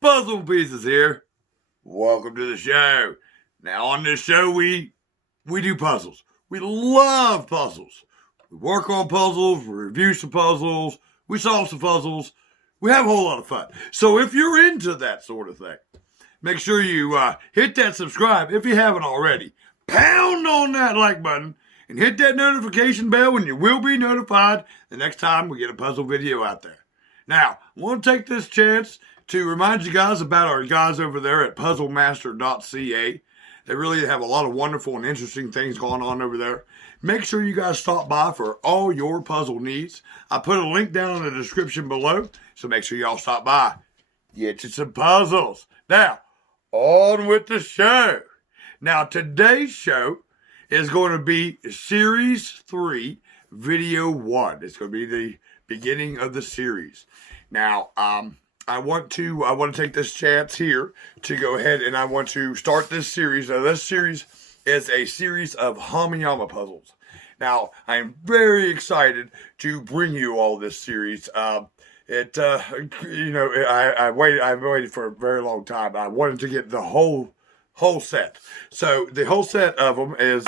Puzzle Pieces here. Welcome to the show. Now on this show we do puzzles. We love puzzles. We work on puzzles, we review some puzzles, we solve some puzzles. We have a whole lot of fun. So if you're into that sort of thing, make sure you hit that subscribe if you haven't already. Pound on that like button and hit that notification bell and you will be notified the next time we get a puzzle video out there. Now, I want to take this chance to remind you guys about our guys over there at puzzlemaster.ca. They really have a lot of wonderful and interesting things going on over there. Make sure you guys stop by for all your puzzle needs. I put a link down in the description below, so make sure y'all stop by. Get you some puzzles. Now, on with the show. Now, today's show is going to be Series 3, Video 1. It's going to be the beginning of the series. Now, I want to take this chance here to go ahead and I want to start this series. Now, this series is a series of Hanayama puzzles. Now, I am very excited to bring you all this series. I've waited for a very long time. I wanted to get the whole set. So the whole set of them is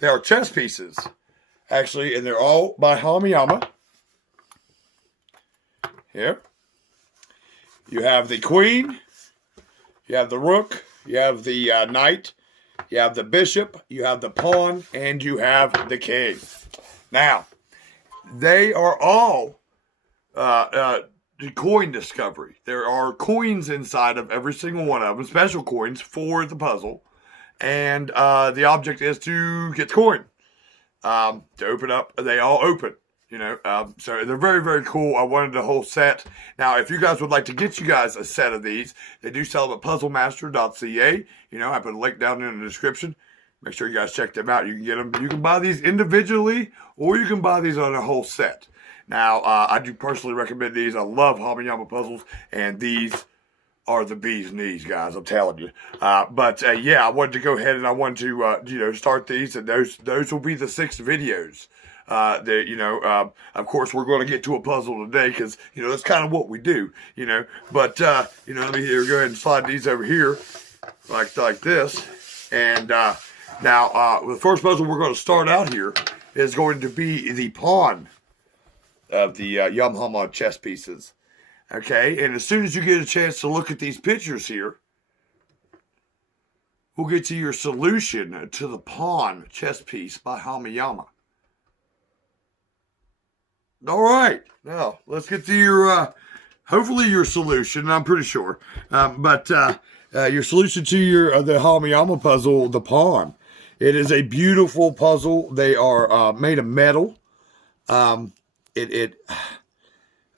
they are chess pieces, actually, and they're all by Hanayama. Here. You have the queen, you have the rook, you have the knight, you have the bishop, you have the pawn, and you have the king. Now, they are all coin discovery. There are coins inside of every single one of them, special coins for the puzzle. And the object is to get the coin. To open up, they all open. So they're very, very cool. I wanted the whole set. Now, if you guys would like to get you guys a set of these, they do sell them at puzzlemaster.ca. I put a link down in the description. Make sure you guys check them out. You can get them. You can buy these individually, or you can buy these on a whole set. Now, I do personally recommend these. I love Hanayama puzzles, and these are the bee's knees, guys. I'm telling you. I wanted to go ahead and I wanted to, start these, and those will be the 6 videos. Of course, we're going to get to a puzzle today because, that's kind of what we do, But, let me go ahead and slide these over here like this. And now, the first puzzle we're going to start out here is going to be the pawn of the Hanayama chess pieces. Okay, and as soon as you get a chance to look at these pictures here, we'll get to your solution to the pawn chess piece by Hanayama. All right, now let's get to your, hopefully your solution. I'm pretty sure, your solution to the Hanayama puzzle, the pawn. It is a beautiful puzzle. They are made of metal. I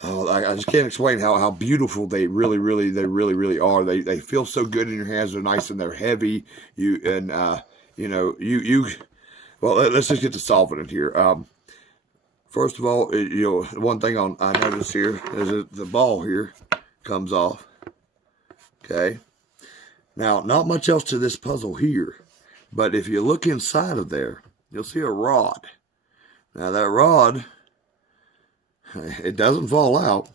just can't explain how beautiful they really are. They feel so good in your hands. They're nice and they're heavy. Well, let's just get to solving it here. First of all, one thing I noticed here is that the ball here comes off. Okay. Now, not much else to this puzzle here, but if you look inside of there, you'll see a rod. Now, that rod, it doesn't fall out.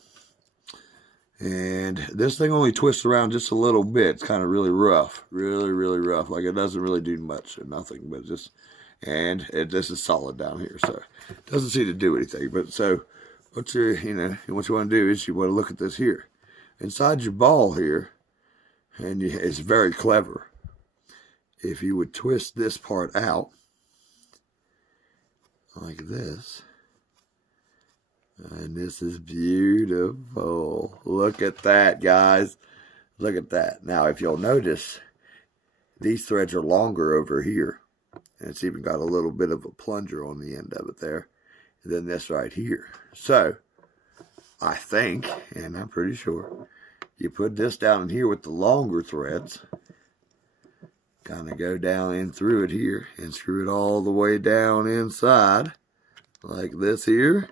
And this thing only twists around just a little bit. It's kind of really rough. Really rough. Like, it doesn't really do much or nothing, but just... And this is solid down here, so it doesn't seem to do anything. But so, what you want to do is you want to look at this here, inside your ball here, and it's very clever. If you would twist this part out like this, and this is beautiful. Look at that, guys. Look at that. Now, if you'll notice, these threads are longer over here. And it's even got a little bit of a plunger on the end of it there. And then this right here. So, I think, and I'm pretty sure, you put this down in here with the longer threads. Kind of go down in through it here. And screw it all the way down inside. Like this here.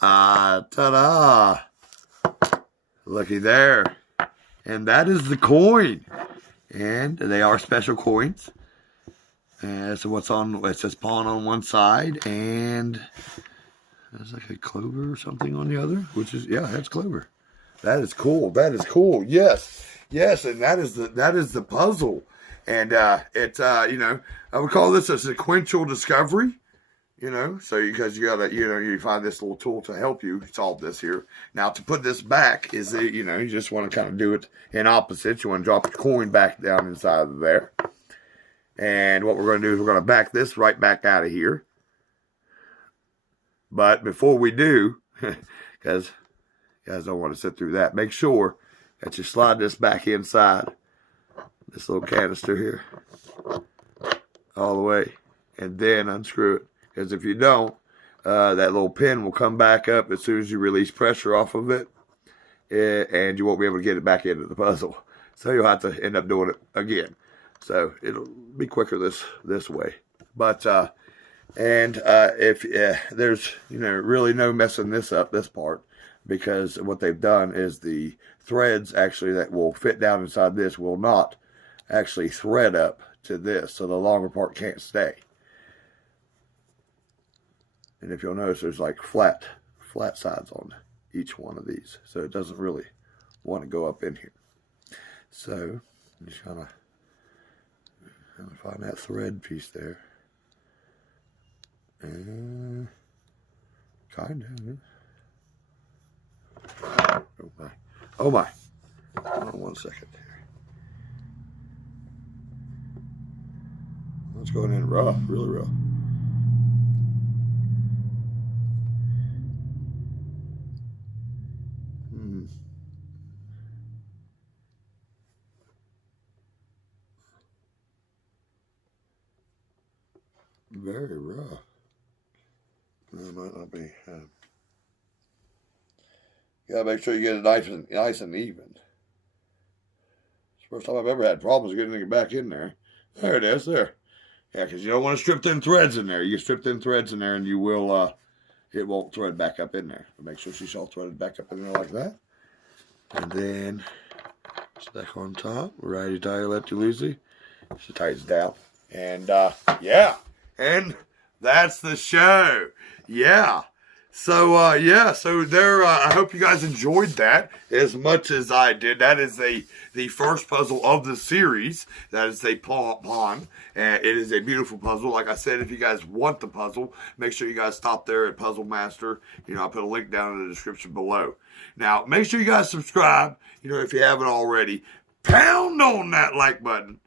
Ta-da! Looky there. And that is the coin. And they are special coins. So what's on, it says pawn on one side, and there's like a clover or something on the other, which is, yeah, that's clover. That is cool. That is cool. Yes. Yes, and that is the puzzle. And it's you know, I would call this a sequential discovery. You know, so because you gotta, you know, you find this little tool to help you solve this here. Now to put this back is, you know, you just want to kind of do it in opposites. You want to drop your coin back down inside of there. And what we're going to do is we're going to back this right back out of here. But before we do, because you guys don't want to sit through that, make sure that you slide this back inside this little canister here all the way, and then unscrew it. Because if you don't, that little pin will come back up as soon as you release pressure off of it, and you won't be able to get it back into the puzzle. So you'll have to end up doing it again. So it'll be quicker this way. But if there's, you know, really no messing this part, because what they've done is the threads actually that will fit down inside this will not actually thread up to this, so the longer part can't stay. And if you'll notice, there's like flat sides on each one of these, so it doesn't really want to go up in here. So I'm just kind of find that thread piece there, and kind of. Oh my! Hold on 1 second here. Let's go in rough, really rough. Very rough. That might not be. You gotta make sure you get it nice and even. It's the first time I've ever had problems getting it back in there. There it is, there. Yeah, because you don't want to strip them threads in there. You strip them threads in there, and you will. It won't thread back up in there. But make sure she's all threaded back up in there like that. And then stack on top, righty tighty, lefty loosey. She tightens down, and yeah. And that's the show. Yeah. So, yeah. So there, I hope you guys enjoyed that as much as I did. That is the first puzzle of the series. That is a pawn. And it is a beautiful puzzle. Like I said, if you guys want the puzzle, make sure you guys stop there at Puzzle Master. You know, I'll put a link down in the description below. Now, make sure you guys subscribe, you know, if you haven't already. Pound on that like button.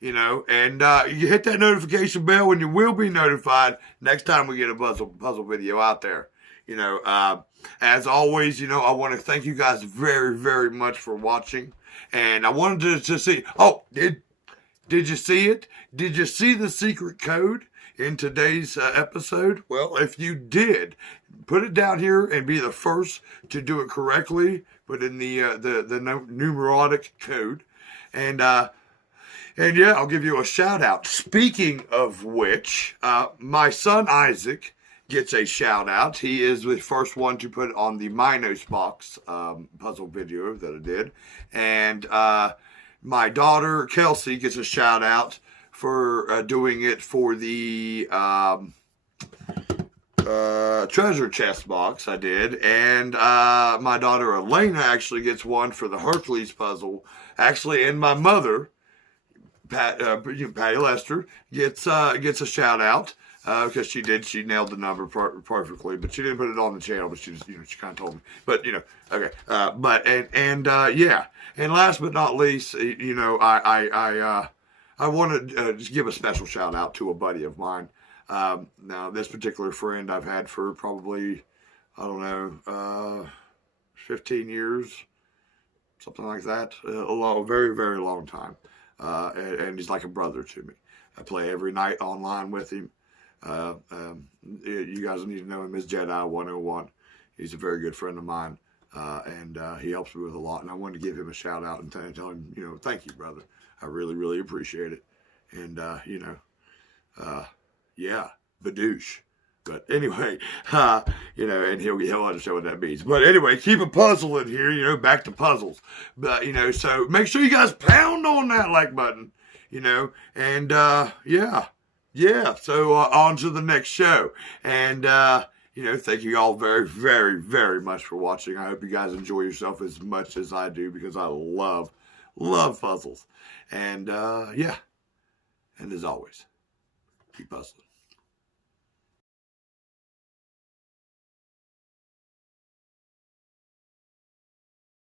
You know, and you hit that notification bell and you will be notified next time we get a puzzle video out there. You know, as always, you know, I want to thank you guys very, very much for watching. And I wanted to see, oh, did you see it? Did you see the secret code in today's episode? Well, if you did, put it down here and be the first to do it correctly. Put in the numeric code. And yeah, I'll give you a shout out. Speaking of which, my son Isaac gets a shout out. He is the first one to put on the Minos box puzzle video that I did. And my daughter Kelsey gets a shout out for doing it for the treasure chest box I did. And my daughter Elena actually gets one for the Hercules puzzle. Actually, and my mother, Patty Lester, gets a shout out because she nailed the number perfectly, but she didn't put it on the channel. But she kind of told me. But okay. Yeah. And last but not least, I want to just give a special shout out to a buddy of mine. Now this particular friend I've had for probably 15 years, something like that. Very, very long time. And he's like a brother to me. I play every night online with him. You guys need to know him as Jedi 101. He's a very good friend of mine, and he helps me with a lot. And I wanted to give him a shout out and tell him, thank you, brother. I really, really appreciate it. And yeah, badoosh. But anyway, and he'll understand what that means. But anyway, keep a puzzle in here, back to puzzles. But, so make sure you guys pound on that like button, and, yeah. So on to the next show. And, thank you all very, very, very much for watching. I hope you guys enjoy yourself as much as I do, because I love puzzles. And, And as always, keep puzzling.